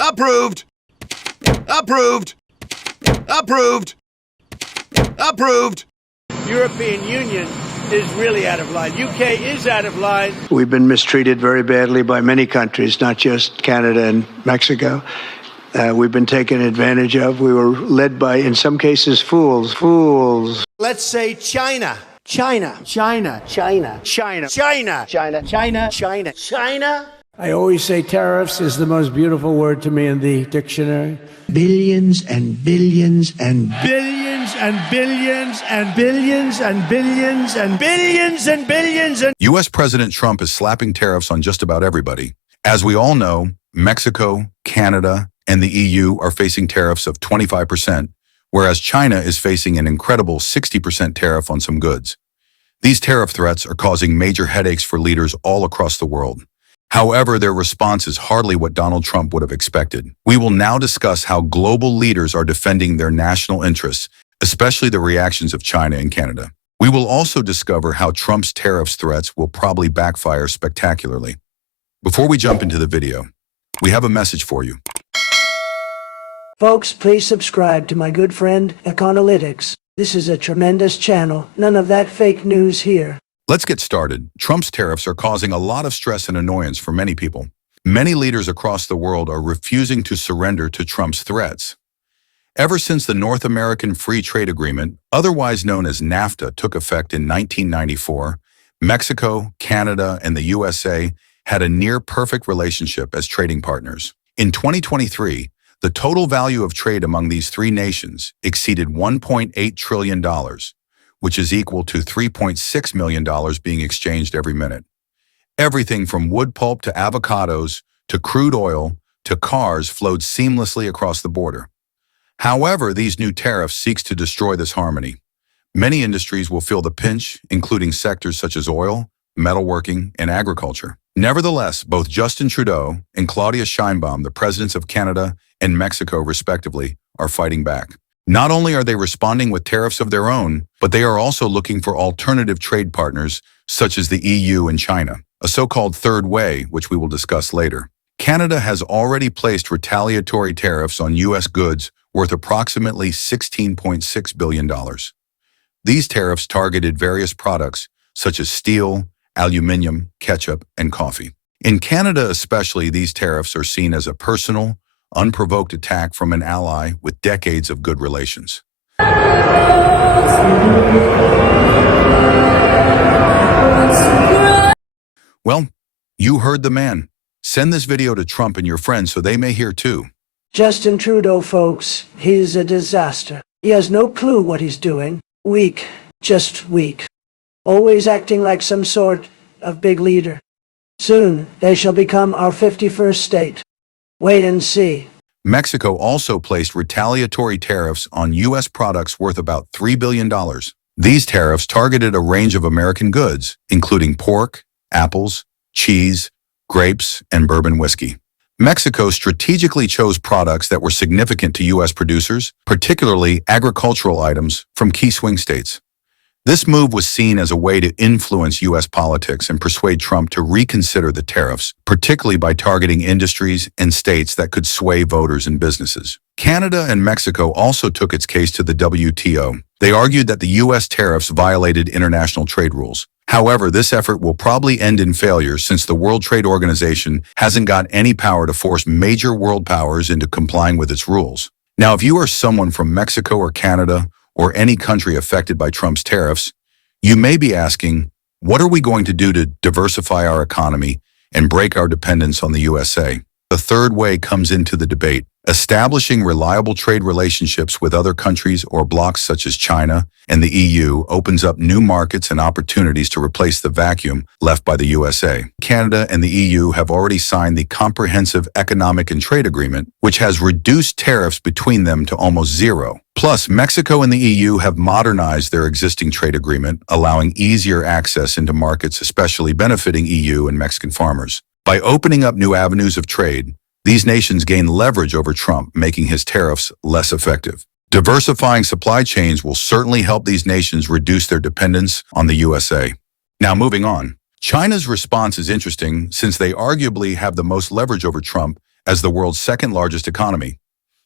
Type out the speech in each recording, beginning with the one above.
Approved! Approved! Approved! Approved! European Union is really out of line. UK is out of line. We've been mistreated very badly by many countries, not just Canada and Mexico. We've been taken advantage of. We were led by, in some cases, fools. Let's say China. China. China. China. China. China. China. China. China. China. I always say tariffs is the most beautiful word to me in the dictionary. Billions and billions and Billions and billions and billions and billions and billions and billions and U.S. President Trump is slapping tariffs on just about everybody. As we all know, Mexico, Canada, and the EU are facing tariffs of 25%, whereas China is facing an incredible 60% tariff on some goods. These tariff threats are causing major headaches for leaders all across the world. However, their response is hardly what Donald Trump would have expected. We will now discuss how global leaders are defending their national interests, especially the reactions of China and Canada. We will also discover how Trump's tariffs threats will probably backfire spectacularly. Before we jump into the video, we have a message for you. Folks, please subscribe to my good friend Econalytics. This is a tremendous channel. None of that fake news here. Let's get started. Trump's tariffs are causing a lot of stress and annoyance for many people. Many leaders across the world are refusing to surrender to Trump's threats. Ever since the North American Free Trade Agreement, otherwise known as NAFTA, took effect in 1994, Mexico, Canada, and the USA had a near-perfect relationship as trading partners. In 2023, the total value of trade among these three nations exceeded $1.8 trillion, which is equal to $3.6 million being exchanged every minute. Everything from wood pulp to avocados to crude oil to cars flowed seamlessly across the border. However, these new tariffs seek to destroy this harmony. Many industries will feel the pinch, including sectors such as oil, metalworking, and agriculture. Nevertheless, both Justin Trudeau and Claudia Sheinbaum, the presidents of Canada and Mexico respectively, are fighting back. Not only are they responding with tariffs of their own, but they are also looking for alternative trade partners such as the EU and China, a so-called third way, which we will discuss later. Canada has already placed retaliatory tariffs on U.S. goods worth approximately $16.6 billion. These tariffs targeted various products such as steel, aluminum, ketchup, and coffee. In Canada especially, these tariffs are seen as a personal, unprovoked attack from an ally with decades of good relations. Well, you heard the man. Send this video to Trump and your friends so they may hear too. Justin Trudeau, folks, he's a disaster. He has no clue what he's doing. Weak, just weak. Always acting like some sort of big leader. Soon, they shall become our 51st state. Wait and see. Mexico also placed retaliatory tariffs on U.S. products worth about $3 billion. These tariffs targeted a range of American goods, including pork, apples, cheese, grapes, and bourbon whiskey. Mexico strategically chose products that were significant to U.S. producers, particularly agricultural items from key swing states. This move was seen as a way to influence U.S. politics and persuade Trump to reconsider the tariffs, particularly by targeting industries and states that could sway voters and businesses. Canada and Mexico also took its case to the WTO. They argued that the U.S. tariffs violated international trade rules. However, this effort will probably end in failure since the World Trade Organization hasn't got any power to force major world powers into complying with its rules. Now, if you are someone from Mexico or Canada, or any country affected by Trump's tariffs, you may be asking, what are we going to do to diversify our economy and break our dependence on the USA? The third way comes into the debate. Establishing reliable trade relationships with other countries or blocs such as China and the EU opens up new markets and opportunities to replace the vacuum left by the USA. Canada and the EU have already signed the Comprehensive Economic and Trade Agreement, which has reduced tariffs between them to almost zero. Plus, Mexico and the EU have modernized their existing trade agreement, allowing easier access into markets, especially benefiting EU and Mexican farmers. By opening up new avenues of trade, these nations gain leverage over Trump, making his tariffs less effective. Diversifying supply chains will certainly help these nations reduce their dependence on the USA. Now, moving on. China's response is interesting since they arguably have the most leverage over Trump as the world's second-largest economy.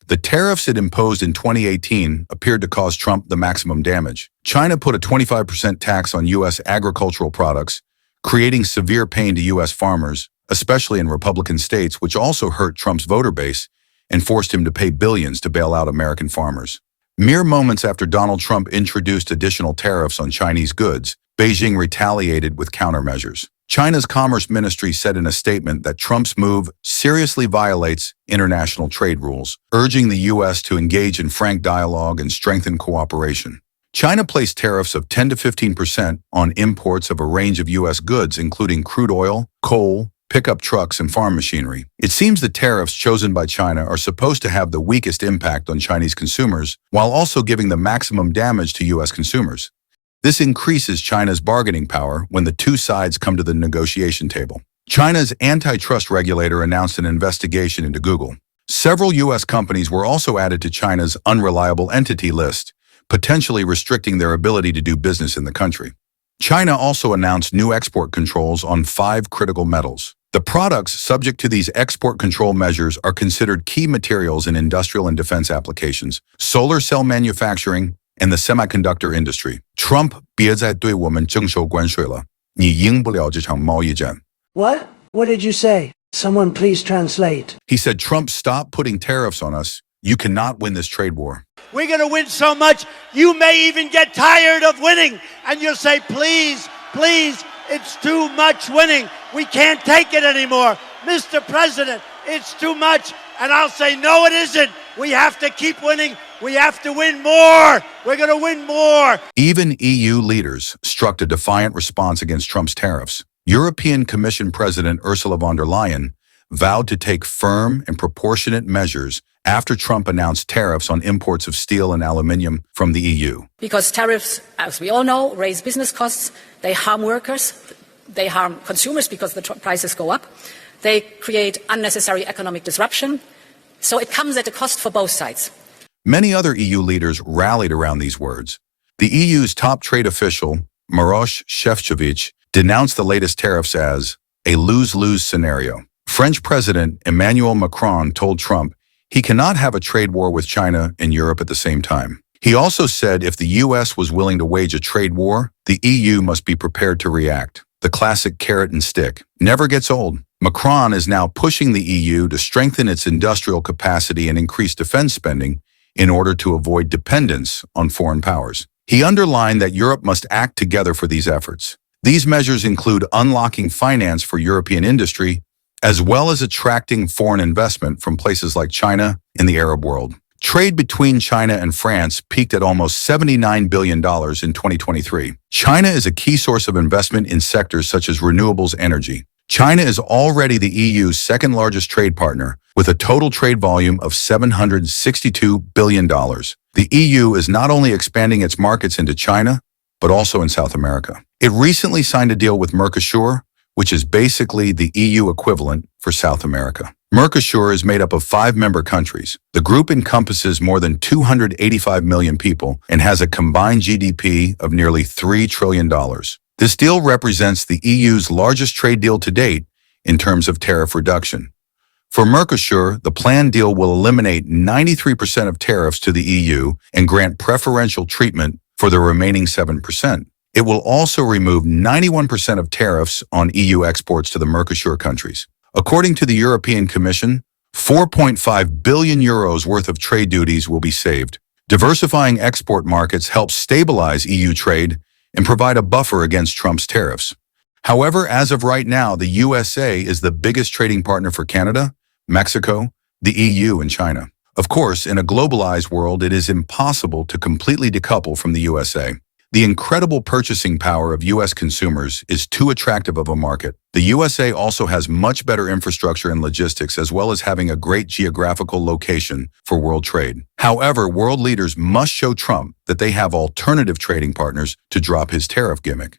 The tariffs it imposed in 2018 appeared to cause Trump the maximum damage. China put a 25% tax on U.S. agricultural products, creating severe pain to U.S. farmers, especially in Republican states, which also hurt Trump's voter base and forced him to pay billions to bail out American farmers. Mere moments after Donald Trump introduced additional tariffs on Chinese goods, Beijing retaliated with countermeasures. China's Commerce Ministry said in a statement that Trump's move seriously violates international trade rules, urging the U.S. to engage in frank dialogue and strengthen cooperation. China placed tariffs of 10 to 15% on imports of a range of U.S. goods, including crude oil, coal, pickup trucks, and farm machinery. It seems the tariffs chosen by China are supposed to have the weakest impact on Chinese consumers, while also giving the maximum damage to U.S. consumers. This increases China's bargaining power when the two sides come to the negotiation table. China's antitrust regulator announced an investigation into Google. Several U.S. companies were also added to China's unreliable entity list, potentially restricting their ability to do business in the country. China also announced new export controls on 5 critical metals. The products subject to these export control measures are considered key materials in industrial and defense applications, solar cell manufacturing, and the semiconductor industry. Trump 别再对我们征收关税了，你赢不了这场贸易战. What? What did you say? Someone please translate. He said, Trump, stop putting tariffs on us. You cannot win this trade war. We're going to win so much, you may even get tired of winning. And you'll say, please, please, it's too much winning. We can't take it anymore. Mr. President, it's too much. And I'll say, no, it isn't. We have to keep winning. We have to win more. We're going to win more. Even EU leaders struck a defiant response against Trump's tariffs. European Commission President Ursula von der Leyen vowed to take firm and proportionate measures after Trump announced tariffs on imports of steel and aluminium from the EU. Because tariffs, as we all know, raise business costs, they harm workers, they harm consumers because the prices go up, they create unnecessary economic disruption, so it comes at a cost for both sides. Many other EU leaders rallied around these words. The EU's top trade official, Maroš Šefčovič, denounced the latest tariffs as a lose-lose scenario. French President Emmanuel Macron told Trump he cannot have a trade war with China and Europe at the same time. He also said if the U.S. was willing to wage a trade war, the EU must be prepared to react. The classic carrot and stick never gets old. Macron is now pushing the EU to strengthen its industrial capacity and increase defense spending in order to avoid dependence on foreign powers. He underlined that Europe must act together for these efforts. These measures include unlocking finance for European industry, as well as attracting foreign investment from places like China and the Arab world. Trade between China and France peaked at almost $79 billion in 2023. China is a key source of investment in sectors such as renewables energy. China is already the EU's second-largest trade partner, with a total trade volume of $762 billion. The EU is not only expanding its markets into China, but also in South America. It recently signed a deal with Mercosur, which is basically the EU equivalent for South America. Mercosur is made up of 5 member countries. The group encompasses more than 285 million people and has a combined GDP of nearly $3 trillion. This deal represents the EU's largest trade deal to date in terms of tariff reduction. For Mercosur, the planned deal will eliminate 93% of tariffs to the EU and grant preferential treatment for the remaining 7%. It will also remove 91% of tariffs on EU exports to the Mercosur countries. According to the European Commission, 4.5 billion euros worth of trade duties will be saved. Diversifying export markets helps stabilize EU trade and provide a buffer against Trump's tariffs. However, as of right now, the USA is the biggest trading partner for Canada, Mexico, the EU, and China. Of course, in a globalized world, it is impossible to completely decouple from the USA. The incredible purchasing power of U.S. consumers is too attractive of a market. The USA also has much better infrastructure and logistics, as well as having a great geographical location for world trade. However, world leaders must show Trump that they have alternative trading partners to drop his tariff gimmick.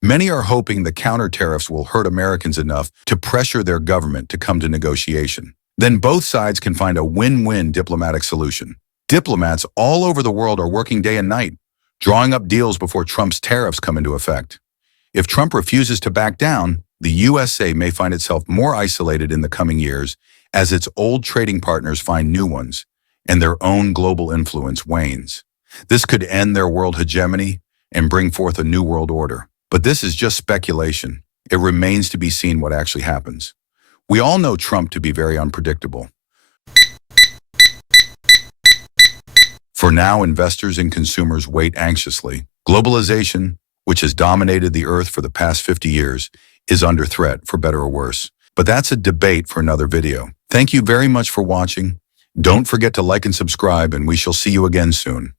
Many are hoping the counter tariffs will hurt Americans enough to pressure their government to come to negotiation. Then both sides can find a win-win diplomatic solution. Diplomats all over the world are working day and night, drawing up deals before Trump's tariffs come into effect. If Trump refuses to back down, the USA may find itself more isolated in the coming years as its old trading partners find new ones and their own global influence wanes. This could end their world hegemony and bring forth a new world order. But this is just speculation. It remains to be seen what actually happens. We all know Trump to be very unpredictable. For now, investors and consumers wait anxiously. Globalization, which has dominated the earth for the past 50 years, is under threat, for better or worse. But that's a debate for another video. Thank you very much for watching. Don't forget to like and subscribe, and we shall see you again soon.